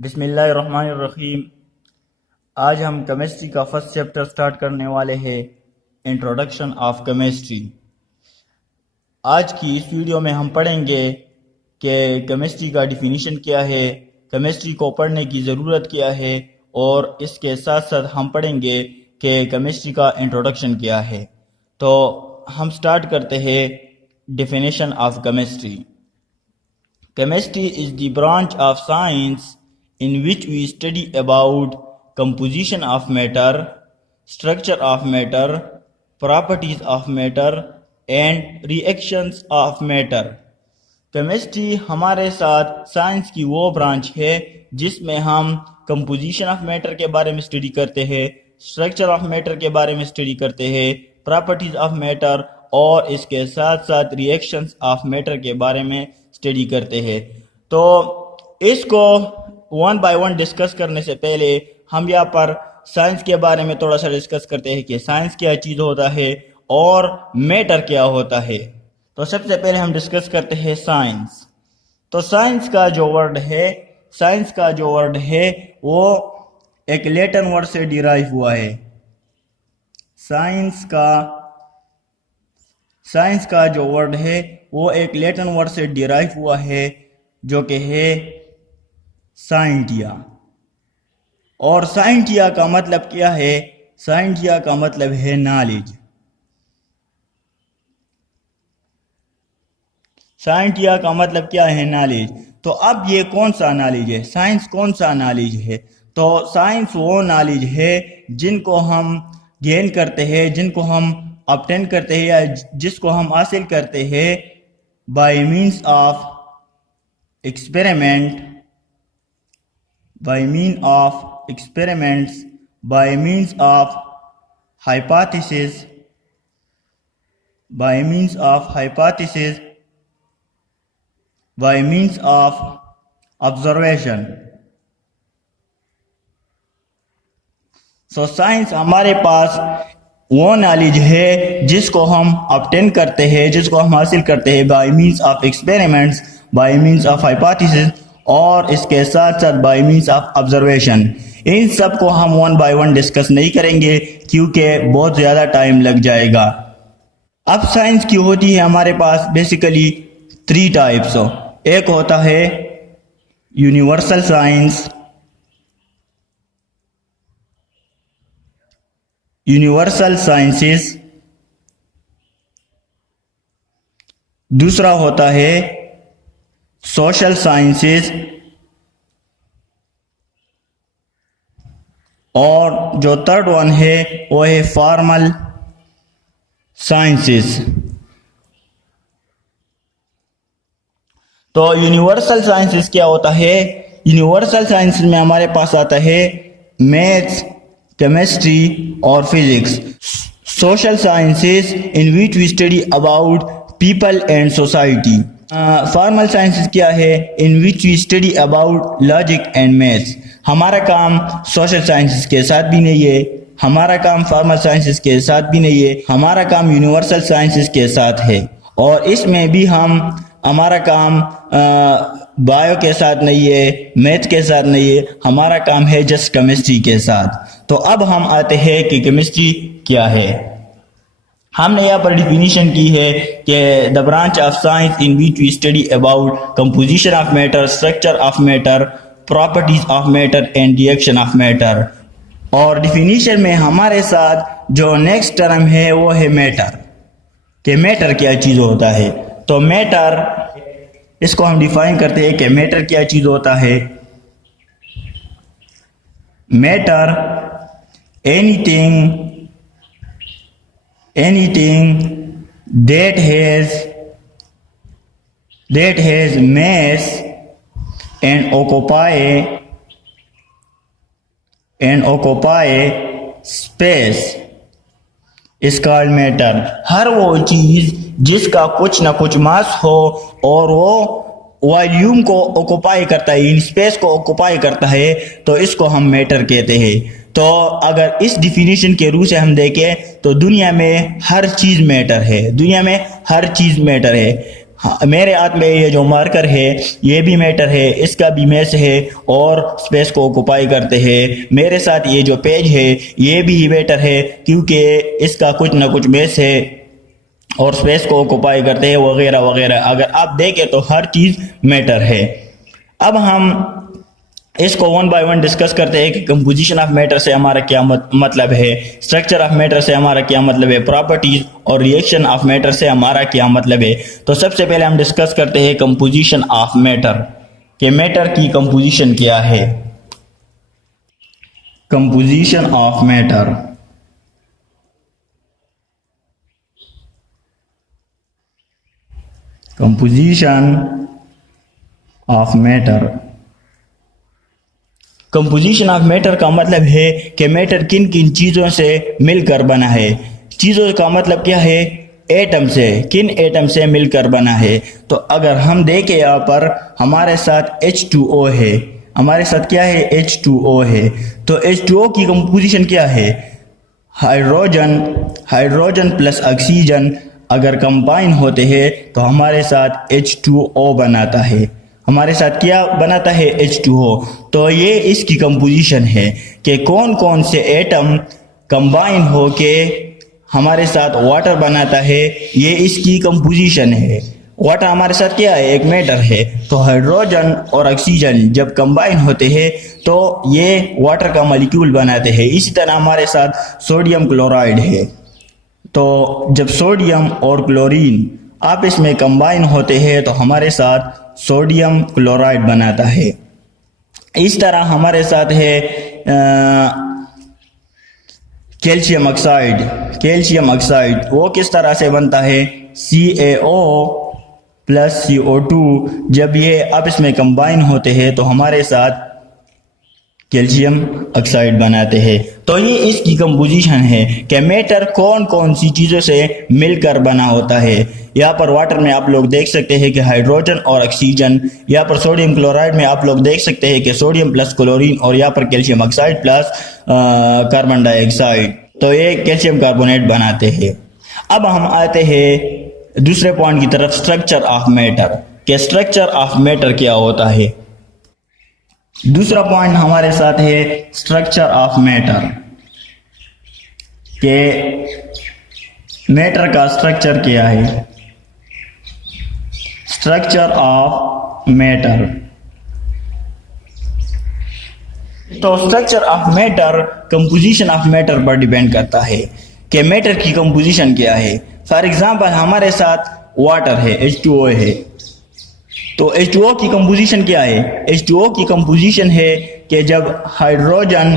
बिस्मिल्लाहिर्रहमानिर्रहीम। आज हम केमिस्ट्री का फर्स्ट चैप्टर स्टार्ट करने वाले हैं, इंट्रोडक्शन ऑफ केमिस्ट्री। आज की इस वीडियो में हम पढ़ेंगे कि केमिस्ट्री का डिफिनीशन क्या है, केमिस्ट्री को पढ़ने की ज़रूरत क्या है, और इसके साथ साथ हम पढ़ेंगे कि केमिस्ट्री का इंट्रोडक्शन क्या है। तो हम स्टार्ट करते हैं definition of chemistry. Chemistry is the branch of science in which we study about composition of matter, structure of matter, properties of matter and reactions of matter. Chemistry हमारे साथ science की वो ब्रांच है जिसमें हम composition of matter के बारे में स्टडी करते हैं, स्ट्रक्चर ऑफ मैटर के बारे में स्टडी करते हैं, प्रॉपर्टीज ऑफ मैटर और इसके साथ साथ रिएक्शंस ऑफ मैटर के बारे में स्टडी करते हैं। तो इसको वन बाय वन डिस्कस करने से पहले हम यहाँ पर साइंस के बारे में थोड़ा सा डिस्कस करते हैं कि साइंस क्या चीज़ होता है और मैटर क्या होता है। तो सबसे पहले हम डिस्कस करते हैं साइंस। तो साइंस का जो वर्ड है वो एक लैटिन वर्ड से डिराइव हुआ है। साइंस का जो वर्ड है वो एक लैटिन वर्ड से डिराइव हुआ है जो कि है साइंटिया। और साइंटिया का मतलब क्या है? साइंटिया का मतलब है नॉलेज। साइंटिया का मतलब क्या है? नॉलेज। तो अब ये कौन सा नॉलेज है? साइंस कौन सा नॉलेज है? तो साइंस वो नॉलेज है जिनको हम गेन करते हैं, जिनको हम ऑब्टेन करते हैं या जिसको हम हासिल करते हैं by means of experiment, by mean of experiments, by means of hypothesis, by means of hypothesis, by means of observation. So science हमारे पास वो नॉलेज है जिसको हम ऑब्टेन करते हैं, जिसको हम हासिल करते हैं by means of experiments, by means of hypothesis और इसके साथ साथ बाय मीन्स ऑफ ऑब्जर्वेशन। इन सब को हम वन बाय वन डिस्कस नहीं करेंगे क्योंकि बहुत ज़्यादा टाइम लग जाएगा। अब साइंस की होती है हमारे पास बेसिकली 3 टाइप्स। एक होता है यूनिवर्सल साइंस, यूनिवर्सल साइंसेस। दूसरा होता है सोशल साइंसेस और जो थर्ड वन है वो है फॉर्मल साइंसेस। तो यूनिवर्सल साइंसेस क्या होता है? यूनिवर्सल साइंसेस में हमारे पास आता है मैथ्स, केमिस्ट्री और physics. Social sciences in which we study about people and society. Formal sciences क्या है? In which we study about logic and maths. हमारा काम सोशल साइंसेस के साथ भी नहीं है, हमारा काम फॉर्मल साइंसेस के साथ भी नहीं है, हमारा काम यूनिवर्सल साइंसेस के साथ है। और इसमें भी हमारा काम बायो के साथ नहीं है, मैथ के साथ नहीं है, हमारा काम है जस्ट केमिस्ट्री के साथ। तो अब हम आते हैं कि केमिस्ट्री क्या है। हमने यहाँ पर डिफिनीशन की है कि the branch of science in which we study about composition of matter, structure of matter, properties of matter and reaction of matter. और डिफिनीशन में हमारे साथ जो नेक्स्ट टर्म है वो है मैटर, कि मैटर क्या चीज़ होता है। तो मैटर, इसको हम डिफाइन करते हैं कि मैटर क्या चीज होता है। Matter anything that has mass and occupy space is called matter। हर वो चीज जिसका कुछ ना कुछ मास हो और वो वॉल्यूम को ऑक्युपाई करता है, इन स्पेस को ऑक्युपाई करता है, तो इसको हम मैटर कहते हैं। तो अगर इस डिफिनीशन के रूप से हम देखें तो दुनिया में हर चीज मैटर है, दुनिया में हर चीज मैटर है। मेरे हाथ में ये जो मार्कर है ये भी मैटर है, इसका भी मैस है और स्पेस को ऑक्युपाई करते हैं। मेरे साथ ये जो पेज है ये भी मैटर है क्योंकि इसका कुछ ना कुछ मैस है और स्पेस को ऑक्युपाई करते हैं वगैरह वगैरह। अगर आप देखें तो हर चीज़ मैटर है। अब हम इसको वन बाय वन डिस्कस करते हैं कि कंपोजिशन ऑफ मैटर से हमारा क्या मतलब है, स्ट्रक्चर ऑफ मैटर से हमारा क्या मतलब है, प्रॉपर्टीज और रिएक्शन ऑफ मैटर से हमारा क्या मतलब है। तो सबसे पहले हम डिस्कस करते हैं कंपोजिशन ऑफ मैटर कि मैटर की कंपोजिशन क्या है। Composition of matter, composition of matter. Composition of matter का मतलब है कि मैटर किन किन चीज़ों से मिलकर बना है। चीज़ों का मतलब क्या है, एटम से, किन एटम से मिलकर बना है। तो अगर हम देखें यहाँ पर हमारे साथ H2O है, हमारे साथ क्या है, H2O है। तो H2O की कंपोजिशन क्या है, हाइड्रोजन प्लस ऑक्सीजन अगर कंबाइन होते हैं तो हमारे साथ H2O बनाता है। हमारे साथ क्या बनाता है, H2O। तो ये इसकी कंपोजिशन है कि कौन कौन से एटम कंबाइन होके हमारे साथ वाटर बनाता है, ये इसकी कंपोजिशन है। वाटर हमारे साथ क्या है, एक मैटर है। तो हाइड्रोजन और ऑक्सीजन जब कंबाइन होते हैं तो ये वाटर का मॉलिक्यूल बनाते हैं। इसी तरह हमारे साथ सोडियम क्लोराइड है। तो जब सोडियम और क्लोरीन आपस में कंबाइन होते हैं तो हमारे साथ सोडियम क्लोराइड बनाता है। इस तरह हमारे साथ है कैल्शियम ऑक्साइड। कैल्शियम ऑक्साइड वो किस तरह से बनता है, CaO प्लस CO2 जब ये आपस में कंबाइन होते हैं तो हमारे साथ कैल्शियम ऑक्साइड बनाते हैं। तो ये इसकी कंपोजिशन है कि मैटर कौन कौन सी चीज़ों से मिलकर बना होता है। यहाँ पर वाटर में आप लोग देख सकते हैं कि हाइड्रोजन और ऑक्सीजन, यहाँ पर सोडियम क्लोराइड में आप लोग देख सकते हैं कि सोडियम प्लस क्लोरीन और यहाँ पर calcium oxide plus carbon dioxide. तो ये कैल्शियम कार्बोनेट बनाते हैं। अब हम आते हैं दूसरे पॉइंट की तरफ, स्ट्रक्चर ऑफ मैटर कि स्ट्रक्चर ऑफ मैटर क्या होता है। दूसरा पॉइंट हमारे साथ है स्ट्रक्चर ऑफ मैटर के मैटर का स्ट्रक्चर क्या है। स्ट्रक्चर ऑफ मैटर, तो structure of matter composition of matter पर डिपेंड करता है कि मैटर की कंपोजिशन क्या है। फॉर एग्जांपल हमारे साथ वाटर है, H2O है। तो H2O की कंपोजिशन क्या है, H2O की कंपोजिशन है कि जब हाइड्रोजन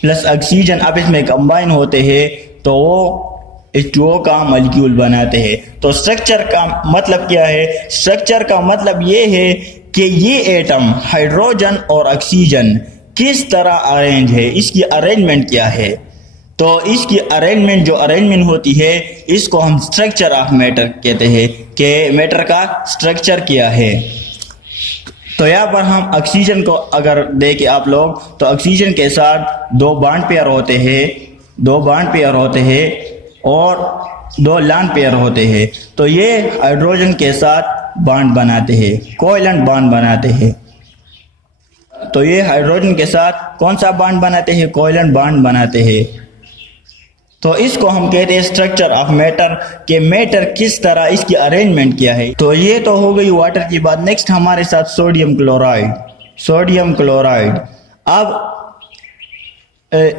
प्लस ऑक्सीजन आपस में कंबाइन होते हैं तो वो H2O का मॉलिक्यूल बनाते हैं। तो स्ट्रक्चर का मतलब क्या है, स्ट्रक्चर का मतलब ये है कि ये एटम हाइड्रोजन और ऑक्सीजन किस तरह अरेंज है, इसकी अरेंजमेंट क्या है। तो इसकी अरेंजमेंट, जो अरेंजमेंट होती है, इसको हम स्ट्रक्चर ऑफ मैटर कहते हैं कि मैटर का स्ट्रक्चर क्या है। तो यहाँ पर हम ऑक्सीजन को अगर देखें आप लोग, तो ऑक्सीजन के साथ दो बॉन्ड पेयर होते हैं, दो बॉन्ड पेयर होते हैं और दो लॉन पेयर होते हैं। तो ये हाइड्रोजन के साथ बॉन्ड बनाते हैं, कोवेलेंट बॉन्ड बनाते हैं। तो ये हाइड्रोजन के साथ कौन सा बॉन्ड बनाते हैं, कोवेलेंट बॉन्ड बनाते हैं। तो इसको हम कहते हैं स्ट्रक्चर ऑफ मैटर के मैटर किस तरह, इसकी अरेंजमेंट क्या है। तो ये तो हो गई वाटर की बात। नेक्स्ट हमारे साथ सोडियम क्लोराइड। सोडियम क्लोराइड, अब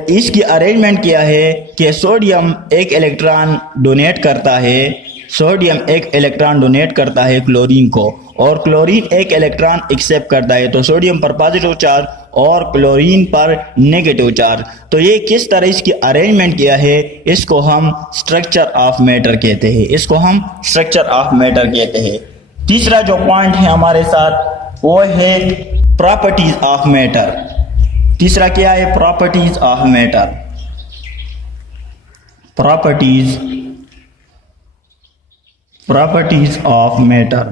इसकी अरेंजमेंट क्या है कि सोडियम एक इलेक्ट्रॉन डोनेट करता है, सोडियम एक इलेक्ट्रॉन डोनेट करता है क्लोरीन को, और क्लोरीन एक इलेक्ट्रॉन एक्सेप्ट करता है। तो सोडियम पर पॉजिटिव चार्ज और क्लोरीन पर नेगेटिव चार्ज। तो ये किस तरह इसकी अरेंजमेंट किया है, इसको हम स्ट्रक्चर ऑफ मैटर कहते हैं, इसको हम स्ट्रक्चर ऑफ मैटर कहते हैं। तीसरा जो पॉइंट है हमारे साथ वो है प्रॉपर्टीज ऑफ मैटर। तीसरा क्या है, properties of matter. Properties of matter.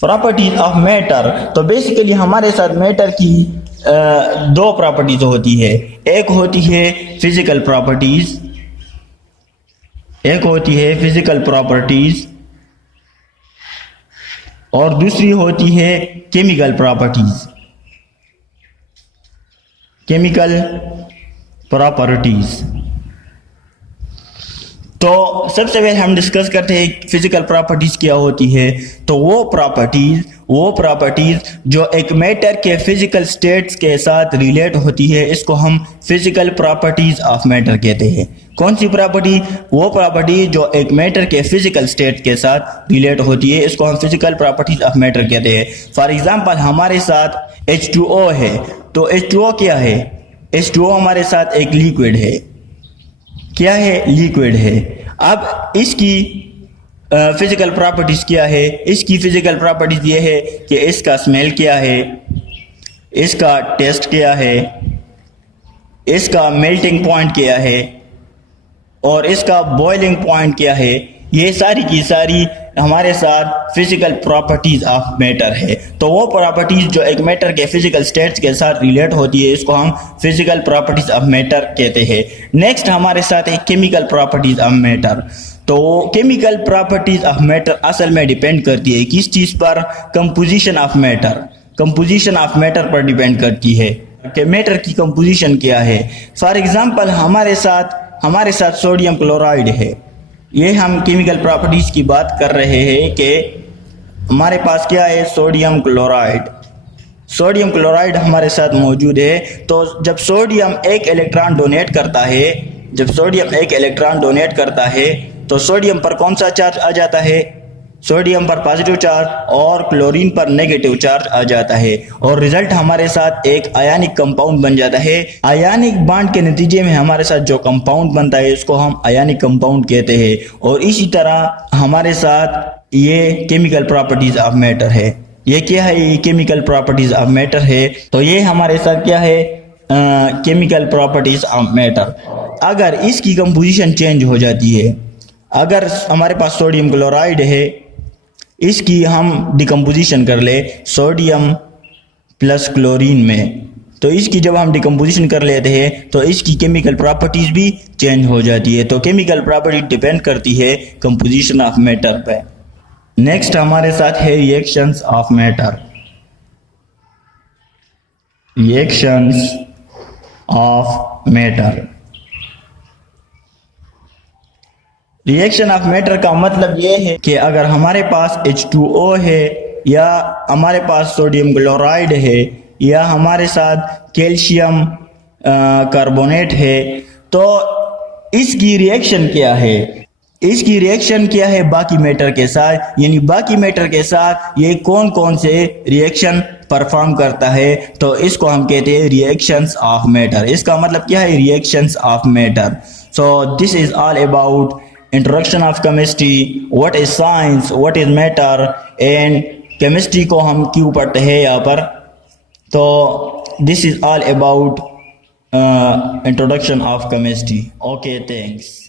Properties of matter, तो बेसिकली हमारे साथ मैटर की दो प्रॉपर्टीज होती है। एक होती है फिजिकल प्रॉपर्टीज, एक होती है फिजिकल प्रॉपर्टीज और दूसरी होती है केमिकल प्रॉपर्टीज। केमिकल प्रॉपर्टीज तो सबसे पहले हम डिस्कस करते हैं फिजिकल प्रॉपर्टीज क्या होती है। तो वो प्रॉपर्टीज जो एक मैटर के फिजिकल स्टेट्स के साथ रिलेट होती है, इसको हम फिजिकल प्रॉपर्टीज ऑफ मैटर कहते हैं। कौन सी प्रॉपर्टी? वो प्रॉपर्टी जो एक मैटर के फिजिकल स्टेट के साथ रिलेट होती है, इसको हम फिजिकल प्रॉपर्टीज ऑफ मैटर कहते हैं। फॉर एग्जांपल हमारे साथ H2O है, तो H2O क्या है? H2O हमारे साथ एक लिक्विड है। क्या है? लिक्विड है। अब इसकी फिजिकल प्रॉपर्टीज क्या है? इसकी फिजिकल प्रॉपर्टीज ये है कि इसका स्मेल क्या है, इसका टेस्ट क्या है, इसका मेल्टिंग पॉइंट क्या है और इसका बॉइलिंग पॉइंट क्या है। ये सारी की सारी हमारे साथ फिजिकल प्रॉपर्टीज ऑफ मैटर है। तो वो प्रॉपर्टीज जो एक मैटर के फिजिकल स्टेट्स के साथ रिलेट होती है, इसको हम फिजिकल प्रॉपर्टीज ऑफ मैटर कहते हैं। नेक्स्ट हमारे साथ है केमिकल प्रॉपर्टीज ऑफ मैटर। तो केमिकल प्रॉपर्टीज ऑफ मैटर असल में डिपेंड करती है किस चीज पर? Composition of matter. Composition of matter पर डिपेंड करती है कि मैटर की कंपोजिशन क्या है। फॉर एग्जांपल हमारे साथ सोडियम क्लोराइड है। ये हम केमिकल प्रॉपर्टीज की बात कर रहे हैं कि हमारे पास क्या है? Sodium chloride. सोडियम क्लोराइड हमारे साथ मौजूद है। तो जब सोडियम एक इलेक्ट्रॉन डोनेट करता है, तो सोडियम पर कौन सा चार्ज आ जाता है? सोडियम पर पॉजिटिव चार्ज और क्लोरीन पर नेगेटिव चार्ज आ जाता है और रिजल्ट हमारे साथ एक आयनिक कंपाउंड बन जाता है। आयनिक बॉन्ड के नतीजे में हमारे साथ जो कंपाउंड बनता है, इसको हम आयनिक कंपाउंड कहते हैं। और इसी तरह हमारे साथ ये केमिकल प्रॉपर्टीज ऑफ मैटर है। ये क्या है? ये केमिकल प्रॉपर्टीज ऑफ मैटर है। तो ये हमारे साथ क्या है? Chemical properties of matter. अगर इसकी कंपोजिशन चेंज हो जाती है, अगर हमारे पास सोडियम क्लोराइड है, इसकी हम डिकम्पोजिशन कर ले सोडियम प्लस क्लोरीन में, तो इसकी जब हम डिकम्पोजिशन कर लेते हैं तो इसकी केमिकल प्रॉपर्टीज भी चेंज हो जाती है। तो केमिकल प्रॉपर्टी डिपेंड करती है कंपोजिशन ऑफ मैटर पे। नेक्स्ट हमारे साथ है reactions of matter. Reactions of matter. Reaction of matter का मतलब ये है कि अगर हमारे पास H2O है या हमारे पास सोडियम क्लोराइड है या हमारे साथ कैल्शियम कार्बोनेट है, तो इसकी रिएक्शन क्या है? इसकी रिएक्शन क्या है बाकी मैटर के साथ, यानी बाकी मैटर के साथ ये कौन कौन से रिएक्शन परफॉर्म करता है, तो इसको हम कहते हैं रिएक्शंस ऑफ मैटर। इसका मतलब क्या है? Reactions of matter. So this is all about introduction of chemistry, what is science, what is matter and chemistry को हम क्यों पढ़ते हैं यहाँ पर। तो this is all about introduction of chemistry. Okay, thanks.